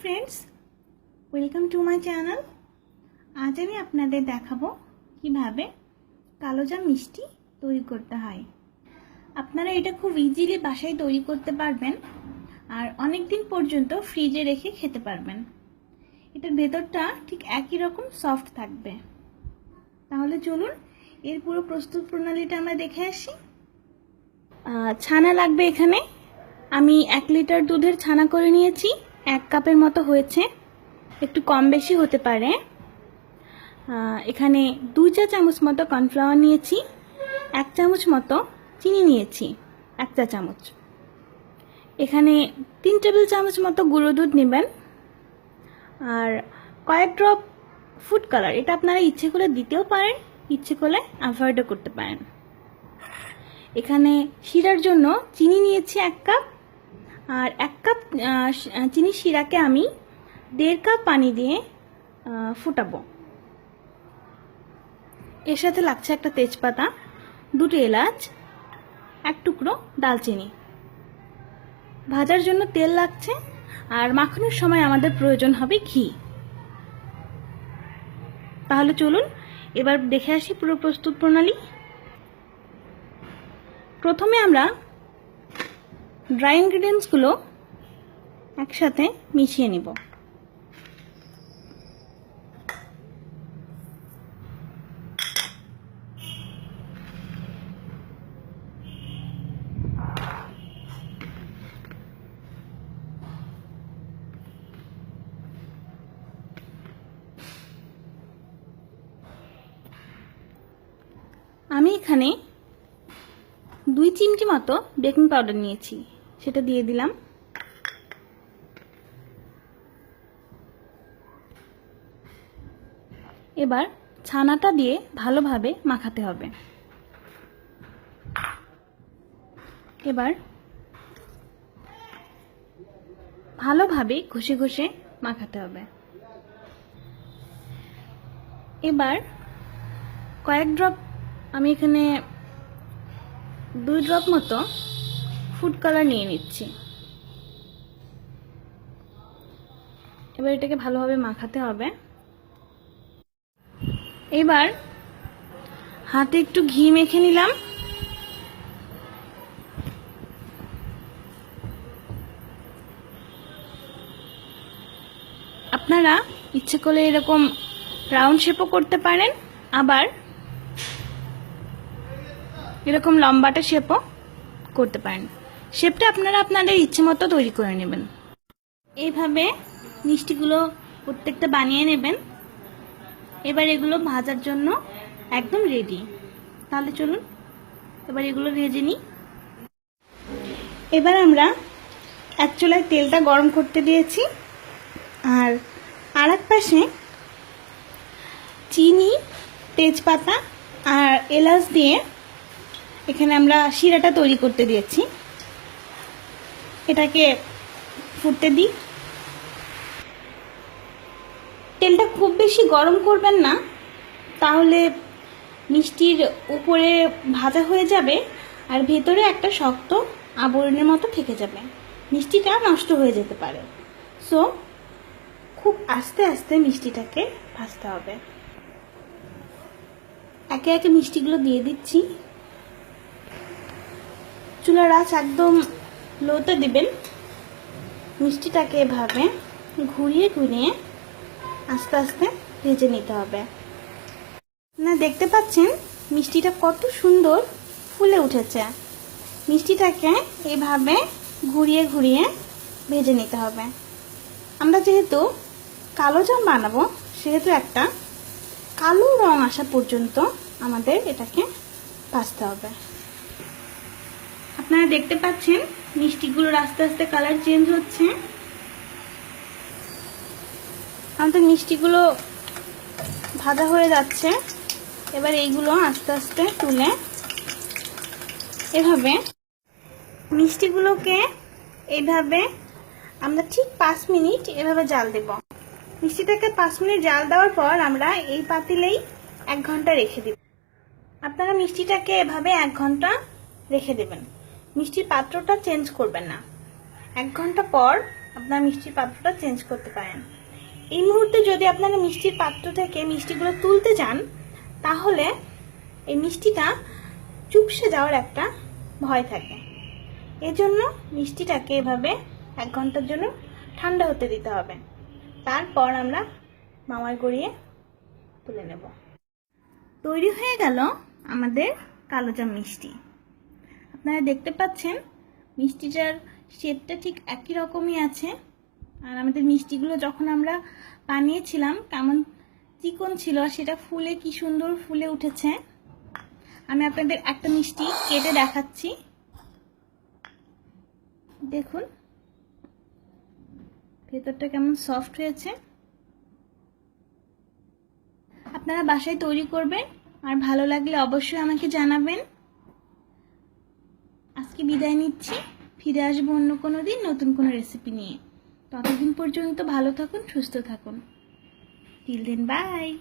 Friends welcome to my channel আজ আমি আপনাদের দেখাবো কীভাবে কালোজাম মিষ্টি তৈরি করতে হয়। আপনারা এটা খুব ইজিলি বাসায় তৈরি করতে পারবেন আর অনেক দিন পর্যন্ত ফ্রিজে রেখে খেতে পারবেন। এটার ভেতরটা ঠিক একই রকম সফট থাকবে। তাহলে চলুন, এর পুরো প্রস্তুত প্রণালীটা আমরা দেখে আসি। ছানা লাগবে এখানে। আমি এক লিটার দুধের ছানা করে নিয়েছি। এক কাপের মতো হয়েছে। একটু কম বেশি হতে পারে। এখানে দুই চা চামচ মতো কর্নফ্লাওয়ার নিয়েছি, এক চামচ মতো চিনি নিয়েছি, এক চা চামচ। এখানে তিন টেবিল চামচ মতো গুঁড়ো দুধ নেবেন। আর কয়েক ড্রপ ফুড কালার, এটা আপনারা ইচ্ছে করে দিতেও পারেন, ইচ্ছে করলে অ্যাভয়েডও করতে পারেন। এখানে শিরার জন্য চিনি নিয়েছি এক কাপ আর এক কাপ চিনি শিরাকে আমি দেড় কাপ পানি দিয়ে ফুটাবো। এর সাথে লাগছে একটা তেজপাতা, দুটো এলাচ, এক টুকরো দালচিনি। ভাজার জন্য তেল লাগছে, আর মাখনের সময় আমাদের প্রয়োজন হবে ঘি। তাহলে চলুন, এবার দেখে আসি পুরো প্রস্তুত প্রণালী। প্রথমে আমরা ড্রাই ইনগ্রিডিয়েন্টসগুলো একসাথে মিশিয়ে নিব। আমি এখানে দুই চিমটি মতো বেকিং পাউডার নিয়েছি। সেটা দিয়ে দিলাম। এবার ছানাটা দিয়ে ভালোভাবে মাখাতে হবে। এবার ভালোভাবে ঘষে ঘষে মাখাতে হবে। এবার কয়েক ড্রপ, আমি এখানে দুই ড্রপ মতো ফুড কালার নিয়ে নিচ্ছি। এবার এটাকে ভালোভাবে মাখাতে হবে। এবার হাতে একটু ঘি মেখে নিলাম। আপনারা ইচ্ছে করলে এরকম রাউন্ড শেপও করতে পারেন, আবার এরকম লম্বাটা শেপও করতে পারেন। শেপটা আপনারা আপনাদের ইচ্ছে মতো তৈরি করে নেবেন। এইভাবে মিষ্টিগুলো প্রত্যেকটা বানিয়ে নেবেন। এবার এগুলো ভাজার জন্য একদম রেডি তাহলে চলুন, এবার এগুলো ভেজে নিই। এবার আমরা এক চুলায় তেলটা গরম করতে দিয়েছি। আর আর এক পাশে চিনি, তেজপাতা আর এলাচ দিয়ে এখানে আমরা শিরাটা তৈরি করতে দিয়েছি। এটাকে ফুটতে দিই। তেলটা খুব বেশি গরম করবেন না, তাহলে মিষ্টির উপরে ভাজা হয়ে যাবে আর ভেতরে একটা শক্ত আবরণের মতো থেকে যাবে। মিষ্টিটা নষ্ট হয়ে যেতে পারে। সো খুব আস্তে আস্তে মিষ্টিটাকে ভাজতে হবে। একে একে মিষ্টিগুলো দিয়ে দিচ্ছি। চুলার আঁচ একদম লোতে দিবেন। মিষ্টিটাকে এভাবে ঘুরিয়ে ঘুরিয়ে আস্তে আস্তে ভেজে নিতে হবে। না, দেখতে পাচ্ছেন? মিষ্টিটা কত সুন্দর ফুলে উঠেছে। মিষ্টিটাকে এইভাবে ঘুরিয়ে ঘুরিয়ে ভেজে নিতে হবে। আমরা যেহেতু কালো জাম বানাবো, সেহেতু একটা কালো রং আসা পর্যন্ত আমাদের এটাকে ভাজতে হবে। আপনারা দেখতে পাচ্ছেন মিষ্টিগুলোর আস্তে আস্তে কালার চেঞ্জ হচ্ছে। আমাদের মিষ্টিগুলো ভাজা হয়ে যাচ্ছে। এবার এইগুলো আস্তে আস্তে তুলে এভাবে মিষ্টিগুলোকে এইভাবে আমরা ঠিক পাঁচ মিনিট এভাবে জাল দেব। মিষ্টিটাকে পাঁচ মিনিট জাল দেওয়ার পর আমরা এই পাতিলেই এক ঘণ্টা রেখে দিব। আপনারা মিষ্টিটাকে এভাবে এক ঘণ্টা রেখে দেবেন। মিষ্টির পাত্রটা চেঞ্জ করবেন না। এক ঘণ্টা পর আপনার মিষ্টির পাত্রটা চেঞ্জ করতে পারেন। এই মুহূর্তে যদি আপনারা মিষ্টির পাত্র থেকে মিষ্টিগুলো তুলতে চান, তাহলে এই মিষ্টিটা চুপসে যাওয়ার একটা ভয় থাকে। এজন্য মিষ্টিটাকে এভাবে এক ঘণ্টার জন্য ঠান্ডা হতে দিতে হবে। তারপর আমরা মামার গড়িয়ে তুলে নেব। তৈরি হয়ে গেল আমাদের কালোজাম মিষ্টি। আপনারা দেখতে পাচ্ছেন, মিষ্টিটার শেপটা ঠিক একই রকমই আছে। আর আমাদের মিষ্টিগুলো যখন আমরা বানিয়েছিলাম, কেমন চিকন ছিল আর সেটা ফুলে কি সুন্দর ফুলে উঠেছে। আমি আপনাদের একটা মিষ্টি কেটে দেখাচ্ছি। দেখুন, ভেতরটা কেমন সফট হয়েছে। আপনারা বাসায় তৈরি করবেন, আর ভালো লাগলে অবশ্যই আমাকে জানাবেন। আজকে বিদায় নিচ্ছি। ফিরে আসব অন্য কোনো দিন নতুন কোনো রেসিপি নিয়ে। ততদিন পর্যন্ত ভালো থাকুন, সুস্থ থাকুন। Till then by